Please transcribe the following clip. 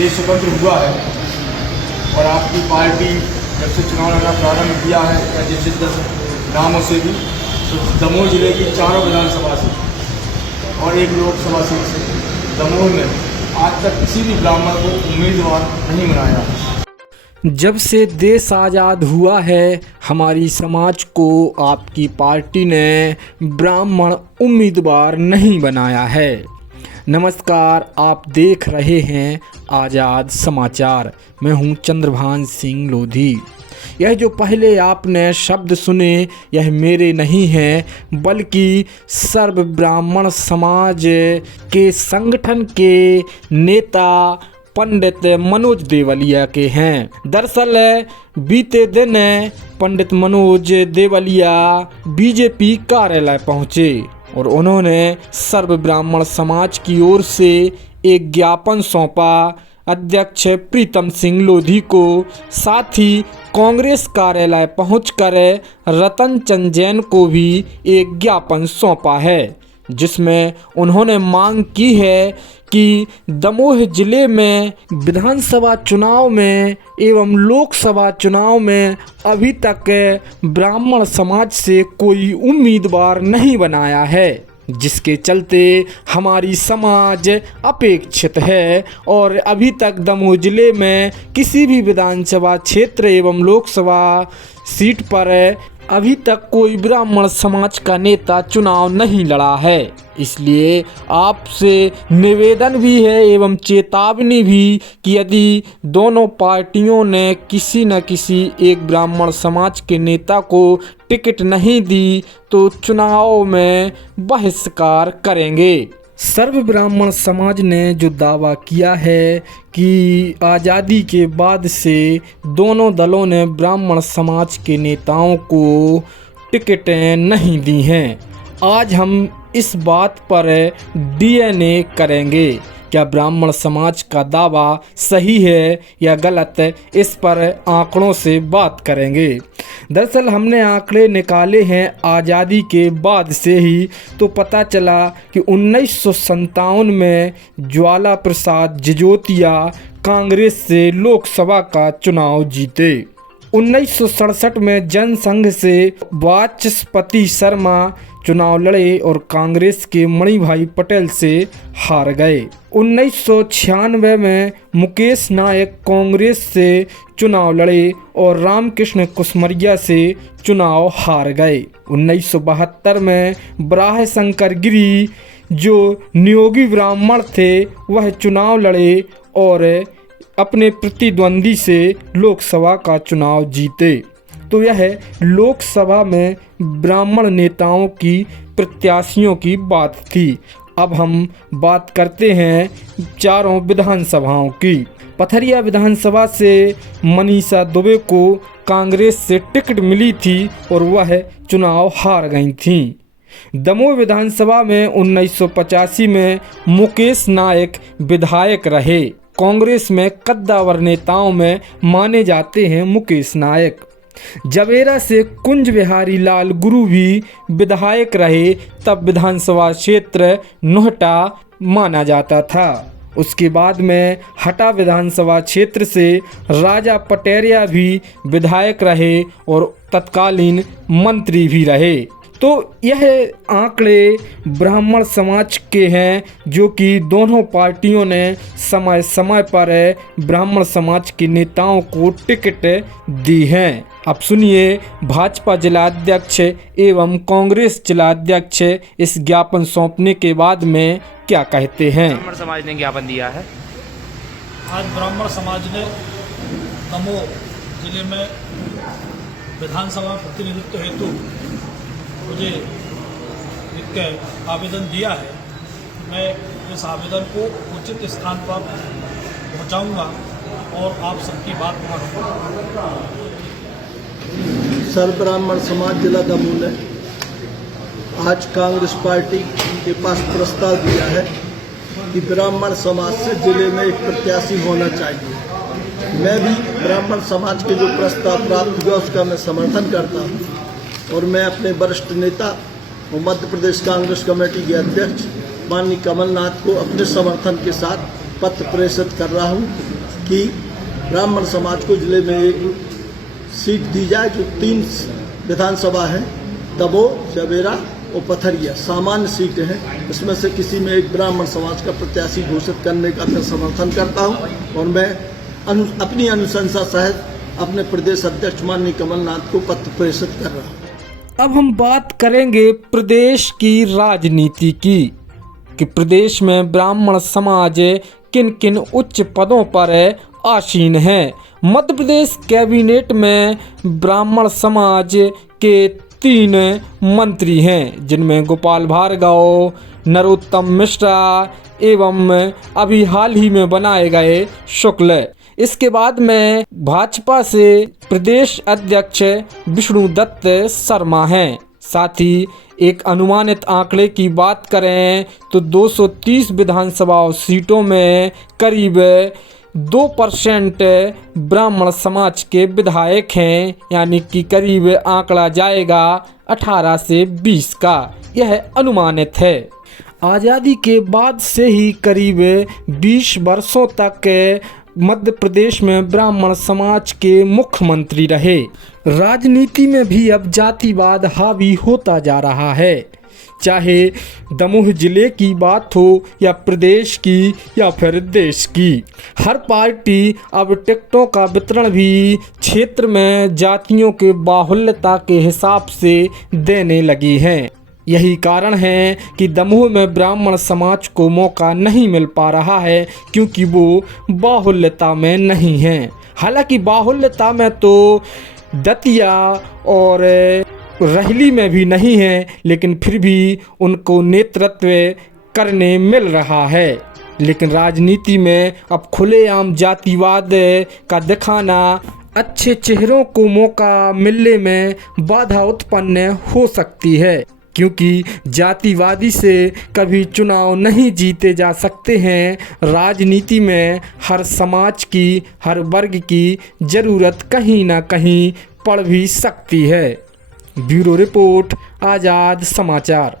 देश स्वतंत्र हुआ है और आपकी पार्टी जब से चुनाव लड़ना प्रारंभ किया है या जिस 10 नामों से भी, तो दमोह जिले की 4 विधानसभा सीट और 1 लोकसभा सीट से दमोह में आज तक किसी भी ब्राह्मण को उम्मीदवार नहीं बनाया। जब से देश आज़ाद हुआ है हमारी समाज को आपकी पार्टी ने ब्राह्मण उम्मीदवार नहीं बनाया है। नमस्कार, आप देख रहे हैं आज़ाद समाचार। मैं हूं चंद्रभान सिंह लोधी। यह जो पहले आपने शब्द सुने यह मेरे नहीं हैं, बल्कि सर्व ब्राह्मण समाज के संगठन के नेता पंडित मनोज देवलिया के हैं। दरअसल बीते दिन पंडित मनोज देवलिया बीजेपी कार्यालय पहुंचे और उन्होंने सर्व ब्राह्मण समाज की ओर से एक ज्ञापन सौंपा अध्यक्ष प्रीतम सिंह लोधी को। साथ ही कांग्रेस कार्यालय पहुंचकर रतन चंद जैन को भी एक ज्ञापन सौंपा है, जिसमें उन्होंने मांग की है कि दमोह जिले में विधानसभा चुनाव में एवं लोकसभा चुनाव में अभी तक ब्राह्मण समाज से कोई उम्मीदवार नहीं बनाया है, जिसके चलते हमारी समाज अपेक्षित है और अभी तक दमोह जिले में किसी भी विधानसभा क्षेत्र एवं लोकसभा सीट पर अभी तक कोई ब्राह्मण समाज का नेता चुनाव नहीं लड़ा है। इसलिए आपसे निवेदन भी है एवं चेतावनी भी कि यदि दोनों पार्टियों ने किसी न किसी एक ब्राह्मण समाज के नेता को टिकट नहीं दी तो चुनाव में बहिष्कार करेंगे। सर्व ब्राह्मण समाज ने जो दावा किया है कि आज़ादी के बाद से दोनों दलों ने ब्राह्मण समाज के नेताओं को टिकटें नहीं दी हैं, आज हम इस बात पर डीएनए करेंगे। क्या ब्राह्मण समाज का दावा सही है या गलत, इस पर आंकड़ों से बात करेंगे। दरअसल हमने आंकड़े निकाले हैं आज़ादी के बाद से ही, तो पता चला कि 1957 में ज्वाला प्रसाद जिजोतिया कांग्रेस से लोकसभा का चुनाव जीते। 1967 में जनसंघ से वाचस्पति शर्मा चुनाव लड़े और कांग्रेस के मणिभाई पटेल से हार गए। 1996 में मुकेश नायक कांग्रेस से चुनाव लड़े और रामकृष्ण कुसमरिया से चुनाव हार गए। 1972 में बराह शंकर गिरी जो नियोगी ब्राह्मण थे वह चुनाव लड़े और अपने प्रतिद्वंदी से लोकसभा का चुनाव जीते। तो यह लोकसभा में ब्राह्मण नेताओं की प्रत्याशियों की बात थी। अब हम बात करते हैं चारों विधानसभाओं की। पथरिया विधानसभा से मनीषा दुबे को कांग्रेस से टिकट मिली थी और वह चुनाव हार गई थीं। दमोह विधानसभा में 1985 में मुकेश नायक विधायक रहे। कांग्रेस में कद्दावर नेताओं में माने जाते हैं मुकेश नायक। जवेरा से कुंज बिहारी लाल गुरु भी विधायक रहे, तब विधानसभा क्षेत्र नोहटा माना जाता था। उसके बाद में हटा विधानसभा क्षेत्र से राजा पटेरिया भी विधायक रहे और तत्कालीन मंत्री भी रहे। तो यह आंकड़े ब्राह्मण समाज के हैं, जो कि दोनों पार्टियों ने समय समय पर ब्राह्मण समाज के नेताओं को टिकट दी हैं। अब सुनिए भाजपा जिलाध्यक्ष एवं कांग्रेस जिलाध्यक्ष इस ज्ञापन सौंपने के बाद में क्या कहते हैं। ब्राह्मण समाज ने ज्ञापन दिया है। आज ब्राह्मण समाज ने दमोह जिले में विधानसभा प्रतिनिधित्व हेतु मुझे एक आवेदन दिया है। मैं इस आवेदन को उचित स्थान पर पहुंचाऊंगा और आप सबकी बात मानूंगा। सर्व ब्राह्मण समाज जिला दमोह ने आज कांग्रेस पार्टी के पास प्रस्ताव दिया है कि ब्राह्मण समाज से जिले में एक प्रत्याशी होना चाहिए। मैं भी ब्राह्मण समाज के जो प्रस्ताव प्राप्त हुआ उसका मैं समर्थन करता हूँ और मैं अपने वरिष्ठ नेता और मध्य प्रदेश कांग्रेस कमेटी के अध्यक्ष माननीय कमलनाथ को अपने समर्थन के साथ पत्र प्रेषित कर रहा हूँ कि ब्राह्मण समाज को जिले में एक सीट दी जाए, जो 3 विधानसभा हैं, दमोह, चबेरा और पथरिया सामान्य सीटें हैं। इसमें से किसी में एक ब्राह्मण समाज का प्रत्याशी घोषित करने का मैं समर्थन करता हूं और मैं अपनी अनुशंसा सहित अपने प्रदेश अध्यक्ष माननीय कमलनाथ को पत्र प्रेषित कर रहा हूं। अब हम बात करेंगे प्रदेश की राजनीति की कि प्रदेश में ब्राह्मण समाज किन किन उच्च पदों पर आसीन है। मध्य प्रदेश कैबिनेट में ब्राह्मण समाज के 3 मंत्री हैं, जिनमें गोपाल भार्गव, नरोत्तम मिश्रा एवं अभी हाल ही में बनाए गए शुक्ल। इसके बाद में भाजपा से प्रदेश अध्यक्ष विष्णुदत्त शर्मा हैं। साथ ही एक अनुमानित आंकड़े की बात करें तो 230 विधानसभा सीटों में करीब 2% ब्राह्मण समाज के विधायक हैं, यानी कि करीब आंकड़ा जाएगा 18 से 20 का। यह अनुमानित है। आज़ादी के बाद से ही करीब 20 वर्षों तक मध्य प्रदेश में ब्राह्मण समाज के मुख्यमंत्री रहे। राजनीति में भी अब जातिवाद हावी होता जा रहा है, चाहे दमोह जिले की बात हो या प्रदेश की या फिर देश की। हर पार्टी अब टिकटों का वितरण भी क्षेत्र में जातियों के बाहुल्यता के हिसाब से देने लगी है। यही कारण है कि दमोह में ब्राह्मण समाज को मौका नहीं मिल पा रहा है, क्योंकि वो बाहुल्यता में नहीं है। हालांकि बाहुल्यता में तो दतिया और रहली में भी नहीं है, लेकिन फिर भी उनको नेतृत्व करने मिल रहा है। लेकिन राजनीति में अब खुलेआम जातिवाद का दिखाना अच्छे चेहरों को मौका मिलने में बाधा उत्पन्न हो सकती है, क्योंकि जातिवादी से कभी चुनाव नहीं जीते जा सकते हैं। राजनीति में हर समाज की, हर वर्ग की ज़रूरत कहीं ना कहीं पड़ भी सकती है। ब्यूरो रिपोर्ट, आज़ाद समाचार।